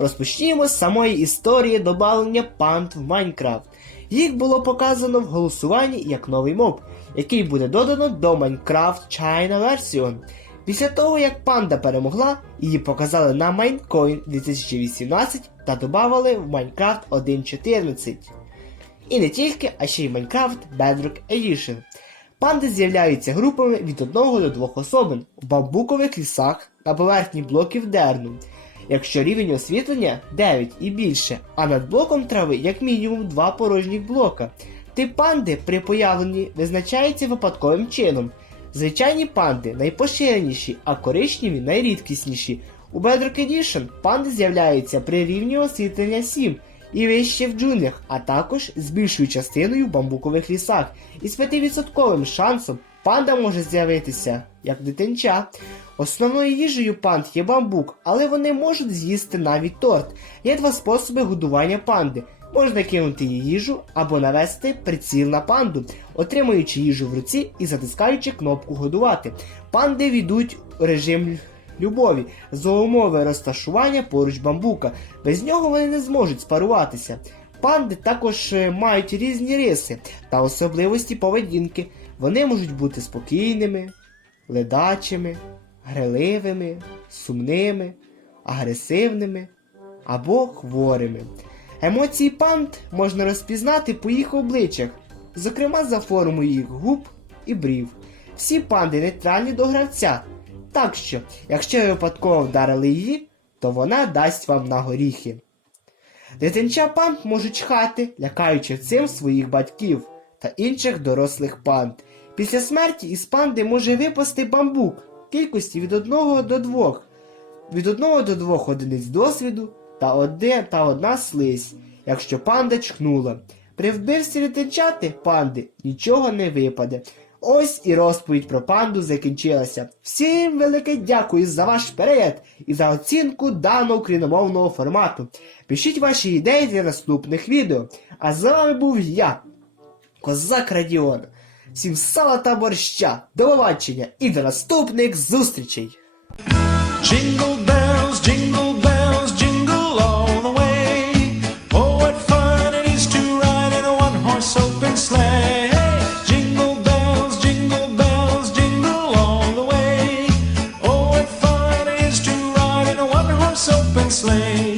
Розпочнімо з самої історії добавлення панд в Майнкрафт. Їх було показано в голосуванні як новий моб, який буде додано до Minecraft China Version. Після того, як панда перемогла, її показали на Minecoin 2018 та додавали в Minecraft 1.14. І не тільки, а ще й Minecraft Bedrock Edition. Панди з'являються групами від 1 до 2 особин в бамбукових лісах на поверхні блоків дерну. Якщо рівень освітлення 9 і більше, а над блоком трави як мінімум 2 порожніх блока. Тип панди при появленні визначається випадковим чином. Звичайні панди найпоширеніші, а коричневі найрідкісніші. У Bedrock Edition панди з'являються при рівні освітлення 7 і вище в джунглях, а також з більшою частиною в бамбукових лісах. Із 5% шансом панда може з'явитися як дитинча. Основною їжею панд є бамбук, але вони можуть з'їсти навіть торт. Є два способи годування панди. Можна кинути їй їжу або навести приціл на панду, отримуючи їжу в руці і затискаючи кнопку годувати. Панди ведуть режим любові за умови розташування поруч бамбука. Без нього вони не зможуть спаруватися. Панди також е, мають різні риси та особливості поведінки. Вони можуть бути спокійними, ледачими, греливими, сумними, агресивними або хворими. Емоції панд можна розпізнати по їх обличчях, зокрема за формою їх губ і брів. Всі панди нейтральні до гравця, так що, якщо ви випадково вдарили її, то вона дасть вам на горіхи. Дитинча панд можуть чхати, лякаючи цим своїх батьків та інших дорослих панд. Після смерті із панди може випасти бамбук кількості від 1 до 2, від 1 до 2 одиниць досвіду та, одне, та одна слизь, якщо панда чхнула. При вбивстві дитинчати панди нічого не випаде. Ось і розповідь про панду закінчилася. Всім велике дякую за ваш перегляд і за оцінку даного україномовного формату. Пишіть ваші ідеї для наступних відео. А з вами був я, Козак Радіон. Всім сала та борща, до побачення і до наступних зустрічей! Been slain.